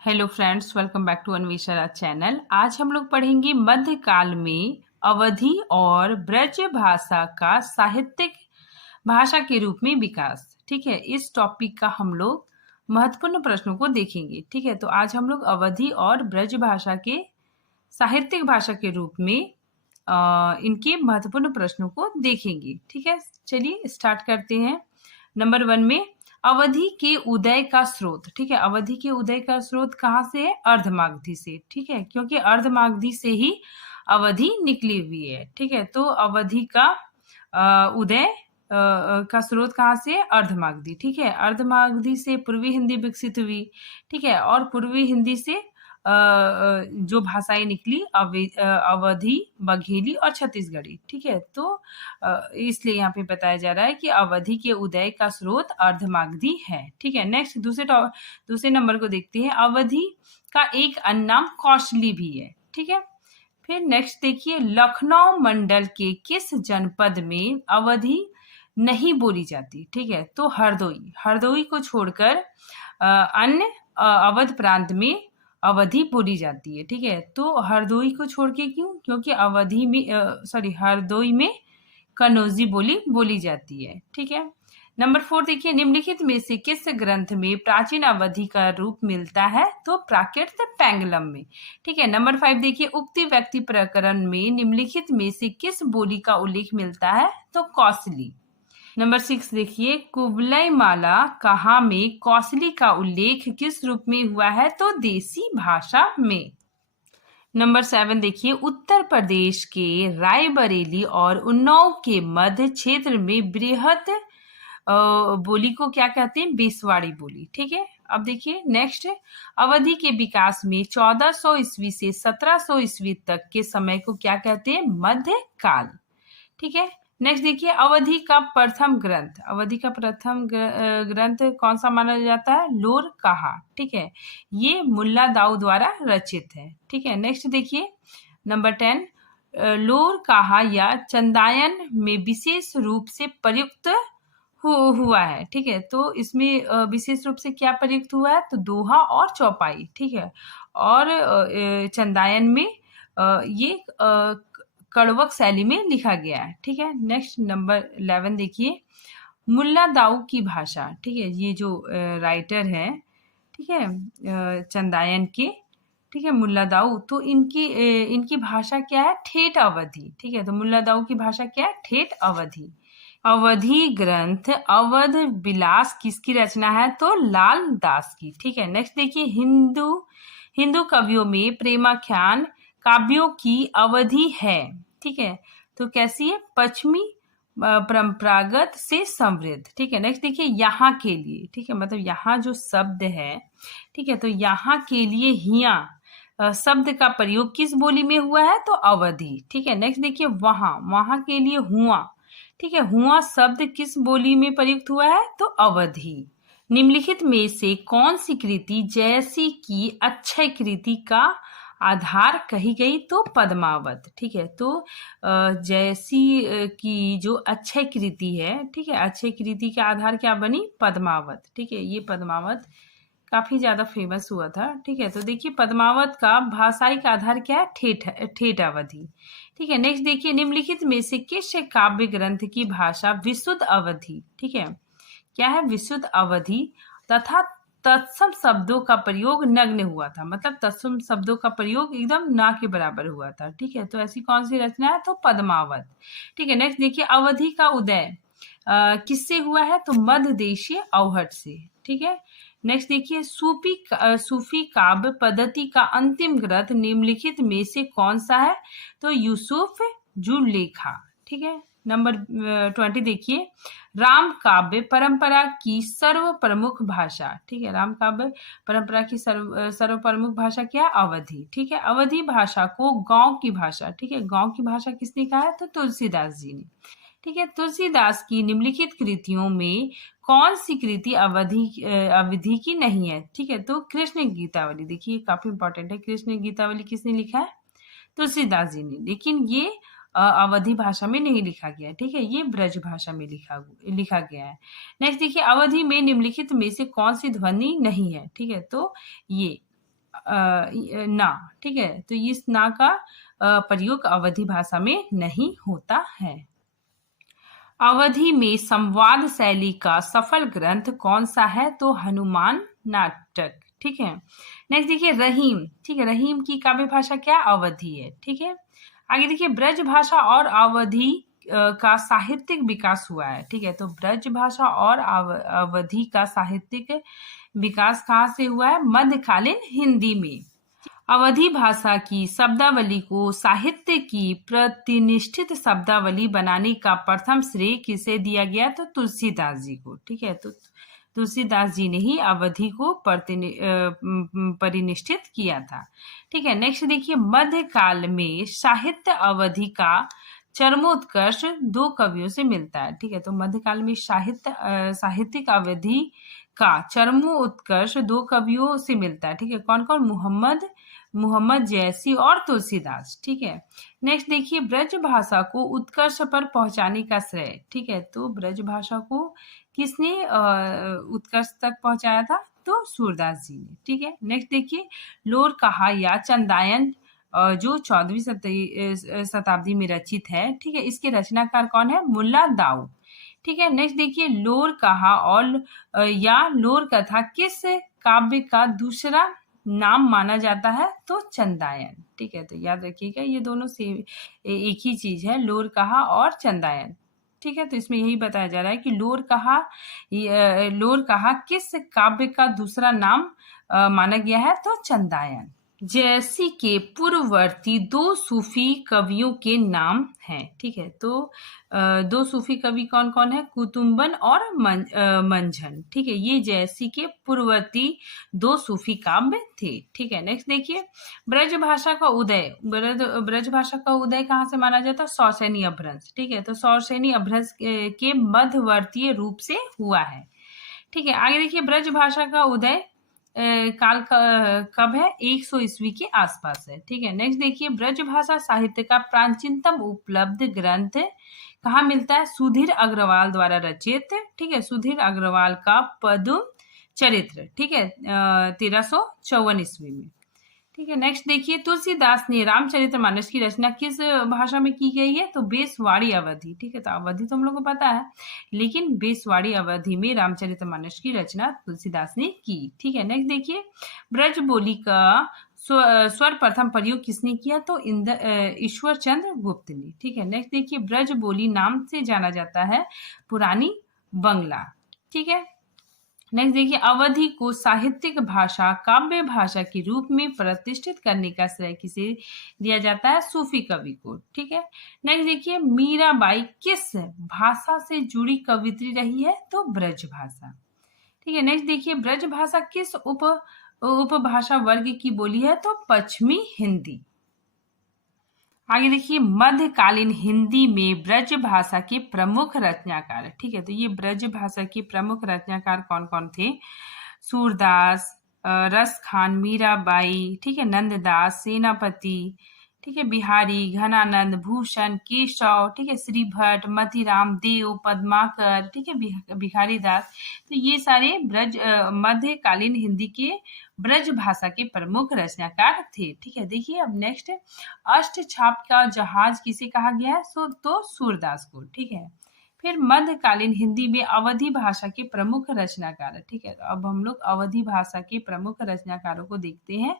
Hello friends, welcome back to Anvesha channel. आज हम लोग पढ़ेंगे मध्यकाल में अवधी और ब्रज भाषा का साहित्यिक भाषा के रूप में विकास। ठीक है, इस टॉपिक का हम लोग महत्वपूर्ण प्रश्नों को देखेंगे। ठीक है, तो आज हम लोग अवधी और ब्रज भाषा के साहित्यिक भाषा के रूप में इनके महत्वपूर्ण प्रश्नों को देखेंगे। ठीक है, चलिए स्टार्ट करते हैं। नंबर 1 में अवधि के उदय का स्रोत। ठीक है, अवधि के उदय का स्रोत कहाँ से है? अर्धमागधी से। ठीक है, क्योंकि अर्धमागधी से ही अवधि निकली हुई है। ठीक है, तो अवधि का उदय का स्रोत कहाँ से है? अर्धमागधी। ठीक है, अर्धमागधी से पूर्वी हिंदी विकसित हुई। ठीक है, और पूर्वी हिंदी से जो भाषाएं निकली अवधी, बघेली और छत्तीसगढ़ी। ठीक है, तो इसलिए यहाँ पे बताया जा रहा है कि अवधि के उदय का स्रोत अर्धमागधी है। ठीक है, नेक्स्ट दूसरे नंबर को देखते हैं। अवधि का एक अन्य नाम कौशली भी है। ठीक है, फिर नेक्स्ट देखिए, लखनऊ मंडल के किस जनपद में अवधि नहीं बोली जाती? ठीक है, तो हरदोई को छोड़कर अन्य अवध प्रांत में अवधि बोली जाती है। ठीक है, तो हरदोई को छोड़ के क्यों? क्योंकि अवधि में हरदोई में कनौजी बोली जाती है। ठीक है, नंबर 4 देखिए, निम्नलिखित में से किस ग्रंथ में प्राचीन अवधि का रूप मिलता है? तो प्राकृत पैंगलम में। ठीक है, नंबर 5 देखिए, उक्ति व्यक्ति प्रकरण में निम्नलिखित में से किस बोली का उल्लेख मिलता है? तो कौशली। नंबर 6 देखिए, कुवलय माला कहा में कौशली का उल्लेख किस रूप में हुआ है? तो देसी भाषा में। नंबर 7 देखिए, उत्तर प्रदेश के रायबरेली और उन्नाव के मध्य क्षेत्र में बृहद बोली को क्या कहते हैं? बेसवाड़ी बोली। ठीक है, अब देखिए नेक्स्ट, अवधि के विकास में 1400 ईस्वी से 1700 ईस्वी तक के समय को क्या कहते हैं? मध्यकाल। ठीक है, नेक्स्ट देखिए, अवधि का प्रथम ग्रंथ कौन सा माना जाता है? लोर कहा। ठीक है, ये मुल्ला दाऊ द्वारा रचित है। ठीक है, नेक्स्ट देखिए नंबर 10, लोर कहा या चंदायन में विशेष रूप से प्रयुक्त हुआ है। ठीक है, तो इसमें विशेष रूप से क्या प्रयुक्त हुआ है? तो दोहा और चौपाई। ठीक है, और चंदायन में ये कड़वक शैली में लिखा गया है। ठीक है, नेक्स्ट नंबर 11 देखिए, मुल्ला दाऊ की भाषा। ठीक है, ये जो राइटर है, ठीक है, चंदायन के, ठीक है, मुल्ला दाऊ, तो इनकी भाषा क्या है? ठेठ अवधी। ठीक है, तो मुल्ला दाऊ की भाषा क्या है? ठेठ अवधी। अवधि ग्रंथ अवध विलास किसकी रचना है? तो लाल दास की। ठीक है, नेक्स्ट देखिए, हिंदू कवियों में प्रेमाख्यान काव्यों की अवधि है। ठीक है, तो कैसी है? पश्चिमी परंपरागत से समृद्ध। ठीक है, नेक्स्ट देखिए, यहाँ के लिए। ठीक है, मतलब यहाँ जो शब्द है, ठीक है, तो यहाँ के लिए हिया शब्द का प्रयोग किस बोली में हुआ है? तो अवधि। ठीक है, नेक्स्ट देखिए, वहां के लिए हुआ। ठीक है, हुआ शब्द किस बोली में प्रयुक्त हुआ है? तो अवधि। निम्नलिखित में से कौन सी कृति जैसी की अक्षय कृति का आधार कही गई? तो पद्मावत। ठीक है, तो जैसी की जो अक्षय कृति है, ठीक है, अक्षय कृति का आधार क्या बनी? पद्मावत। ठीक है, ये पद्मावत काफी ज्यादा फेमस हुआ था। ठीक है, तो देखिए, पद्मावत का भाषाई का आधार क्या है? ठेठ अवधि। ठीक है, नेक्स्ट देखिए, निम्नलिखित में से किस काव्य ग्रंथ की भाषा विशुद्ध अवधि? ठीक है, क्या है? विशुद्ध अवधि तथा तत्सम शब्दों का प्रयोग नग्न हुआ था। मतलब तत्सम शब्दों का प्रयोग एकदम ना के बराबर हुआ था। ठीक है, तो ऐसी कौन सी रचना है? तो पद्मावत। ठीक है, नेक्स्ट देखिए, अवधि का उदय किससे हुआ है? तो मध्य देशीय अवहट से। ठीक है, नेक्स्ट देखिए, सूफी काव्य पद्धति का अंतिम ग्रंथ निम्नलिखित में से कौन सा है? तो यूसुफ जुलेखा। ठीक है, नंबर 20 देखिए, राम काव्य परंपरा की सर्व प्रमुख भाषा। ठीक है, राम काव्य परंपरा की सर्व प्रमुख भाषा क्या है? अवधि। ठीक है, अवधि भाषा को गांव की भाषा, ठीक है, गांव की भाषा किसने कहा है? तो तुलसीदास जी ने। ठीक है, तुलसीदास की निम्नलिखित कृतियों में कौन सी कृति अवधि की नहीं है? ठीक है, तो कृष्ण गीतावली। देखिए, काफी इंपॉर्टेंट है। कृष्ण गीतावली किसने लिखा है? तुलसीदास जी ने, लेकिन ये अवधि भाषा में नहीं लिखा गया है। ठीक है, ये ब्रज भाषा में लिखा गया है। नेक्स्ट देखिए, अवधि में निम्नलिखित में से कौन सी ध्वनि नहीं है? ठीक है, तो ये ना, ठीक है। तो इस ना का प्रयोग अवधी भाषा में नहीं होता है। अवधि में संवाद शैली का सफल ग्रंथ कौन सा है? तो हनुमान नाटक, ठीक है। नेक्स्ट देखिए रहीम, ठीक है। रहीम की काव्य भाषा क्या? अवधि है, ठीक है। आगे देखिए ब्रज भाषा और अवधि का साहित्यिक विकास हुआ है, ठीक है। तो ब्रज भाषा और अवधि का साहित्यिक विकास कहाँ से हुआ है? मध्यकालीन हिंदी में। अवधी भाषा की शब्दावली को साहित्य की प्रतिनिष्ठित शब्दावली बनाने का प्रथम श्रेय किसे दिया गया? तो तुलसीदास जी को, ठीक है। तो तुलसीदास जी ने ही अवधि को परिनिष्ठित किया था, ठीक है। नेक्स्ट देखिए मध्यकाल में साहित्य अवधि का चरमोत्कर्ष दो कवियों से मिलता है, ठीक है। तो मध्यकाल में साहित्यिक अवधि का चरमोत्कर्ष दो कवियों से मिलता है, ठीक है। कौन कौन? मोहम्मद जैसी और तुलसीदास, ठीक है। नेक्स्ट देखिए ब्रज भाषा को उत्कर्ष पर पहुंचाने का श्रेय, ठीक है। तो ब्रज भाषा को किसने उत्कर्ष तक पहुंचाया था? तो सूरदास जी ने, ठीक है। नेक्स्ट देखिए लोर कहा या चंदायन जो 14वीं शताब्दी में रचित है, ठीक है। इसके रचनाकार कौन है? मुल्ला दाऊ, ठीक है। नेक्स्ट देखिए लोर कहा और या लोर कथा किस काव्य का दूसरा नाम माना जाता है? तो चंदायन, ठीक है। तो याद रखिएगा ये दोनों से एक ही चीज है, लोर कहा और चंदायन, ठीक है। तो इसमें यही बताया जा रहा है कि लोर कहा किस काव्य का दूसरा नाम माना गया है? तो चंदायन। जैसी के पूर्ववर्ती दो सूफी कवियों के नाम हैं, ठीक है। तो दो सूफी कवि कौन कौन है? कुतुम्बन और मंझन, ठीक है। ये जैसी के पूर्ववर्ती दो सूफी काव्य थे, ठीक है। नेक्स्ट देखिए ब्रज भाषा का उदय, ब्रज भाषा का उदय कहाँ से माना जाता है? सौसैनी अभ्रंश, ठीक है। तो सौसैनी अभ्रंश के मध्यवर्तीय रूप से हुआ है, ठीक है। आगे देखिए ब्रज भाषा का उदय काल कब है? 100 ईस्वी के आसपास है, ठीक है। नेक्स्ट देखिए ब्रज भाषा साहित्य का प्राचीनतम उपलब्ध ग्रंथ कहाँ मिलता है? सुधीर अग्रवाल द्वारा रचित, ठीक है। सुधीर अग्रवाल का पद्म चरित्र, ठीक है, 1354 ईस्वी में, ठीक है। नेक्स्ट देखिए तुलसीदास ने रामचरितमानस की रचना किस भाषा में की गई है? तो बेसवाड़ी अवधि, ठीक है। तो अवधि तो हम लोग को पता है, लेकिन बेसवाड़ी अवधि में रामचरितमानस की रचना तुलसीदास ने की, ठीक है। नेक्स्ट देखिए ब्रज बोली का स्वर प्रथम प्रयोग किसने किया? तो ईश्वर चंद्र गुप्त ने, ठीक है। नेक्स्ट देखिए ब्रज बोली नाम से जाना जाता है पुरानी बंगला, ठीक है। नेक्स्ट देखिए अवधि को साहित्यिक भाषा काव्य भाषा के रूप में प्रतिष्ठित करने का श्रेय किसे दिया जाता है? सूफी कवि को, ठीक है। नेक्स्ट देखिए मीराबाई किस भाषा से जुड़ी कवित्री रही है? तो ब्रज भाषा, ठीक है। नेक्स्ट देखिए ब्रज भाषा किस उपभाषा वर्ग की बोली है? तो पश्चिमी हिंदी। आगे देखिए मध्यकालीन हिंदी में ब्रज भाषा के प्रमुख रचनाकार, ठीक है। तो ये ब्रज भाषा के प्रमुख रचनाकार कौन कौन थे? सूरदास, रस खान, मीराबाई, ठीक है, नंददास, सेनापति, ठीक है, बिहारी, घनानंद, भूषण, केशव, ठीक है, श्री भट्ट, मतीराम, देव, पद्माकर, ठीक है, भिखारी दास। तो ये सारे मध्यकालीन हिंदी के ब्रज भाषा के प्रमुख रचनाकार थे, ठीक है। देखिए अब नेक्स्ट अष्टछाप का जहाज किसे कहा गया है? तो सूरदास को, ठीक है। फिर मध्यकालीन हिंदी में अवधि भाषा के प्रमुख रचनाकार, ठीक है। तो अब हम लोग अवधि भाषा के प्रमुख रचनाकारों को देखते हैं,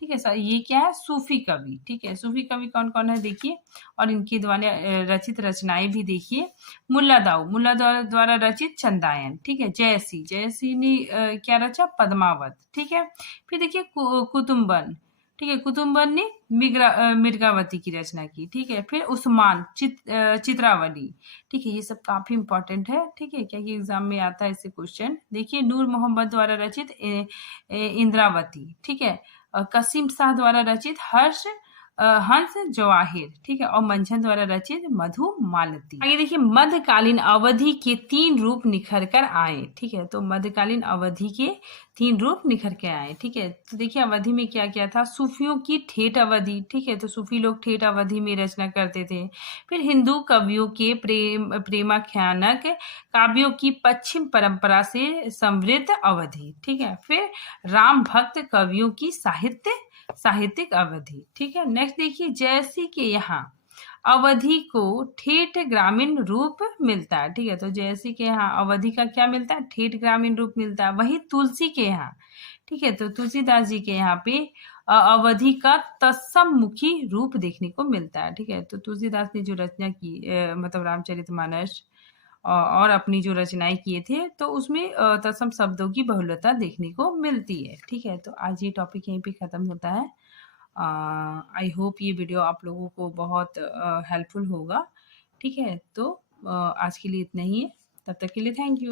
ठीक है सर। ये क्या है? सूफी कवि, ठीक है। सूफी कवि कौन कौन है देखिए, और इनके द्वारा रचित रचनाएं भी देखिए। मुल्ला द्वारा रचित चंदायन, ठीक है। जयसी ने क्या रचा? पद्मावत, ठीक है। फिर देखिए कुतुम्बन, ठीक है, कुतुम्बन ने मिर्गावती की रचना की, ठीक है। फिर उस्मान चित्रावली, ठीक है। ये सब काफी इंपॉर्टेंट है, ठीक है, क्या एग्जाम में आता है इससे क्वेश्चन। देखिए नूर मोहम्मद द्वारा रचित इंद्रावती, ठीक है। कसीम शाह द्वारा रचित हर्ष हंस जवाहिर, ठीक है, और मंझन द्वारा रचित मधुमालती। आगे देखिए, मध्यकालीन अवधि के 3 रूप निखर कर आए, ठीक है, तो मध्यकालीन अवधि के 3 रूप निखर के आए, ठीक है। तो देखिए अवधि में क्या क्या था, सूफियों की ठेठ अवधि, ठीक है, तो सूफी लोग ठेठ अवधि में रचना करते थे। फिर हिंदू कवियों के प्रेमाख्यानक काव्यों की पश्चिम परंपरा से समृद्ध अवधि, ठीक है। फिर राम भक्त कवियों की साहित्यिक अवधि, ठीक है। नेक्स्ट देखिए, जैसी के यहाँ अवधि को ठेठ ग्रामीण रूप मिलता है, ठीक है, तो जैसी के यहाँ अवधि का क्या मिलता है, ठेठ ग्रामीण रूप मिलता है। वही तुलसी के यहाँ, ठीक है, तो तुलसीदास जी के यहाँ पे अवधि का तत्सम मुखी रूप देखने को मिलता है, ठीक है। तो तुलसीदास ने जो रचना की मतलब रामचरितमानस और अपनी जो रचनाएं किए थे, तो उसमें तत्सम शब्दों की बहुलता देखने को मिलती है, ठीक है। तो आज ये टॉपिक यहीं पे ख़त्म होता है। आई होप ये वीडियो आप लोगों को बहुत हेल्पफुल होगा, ठीक है। तो आज के लिए इतना ही है, तब तक के लिए थैंक यू।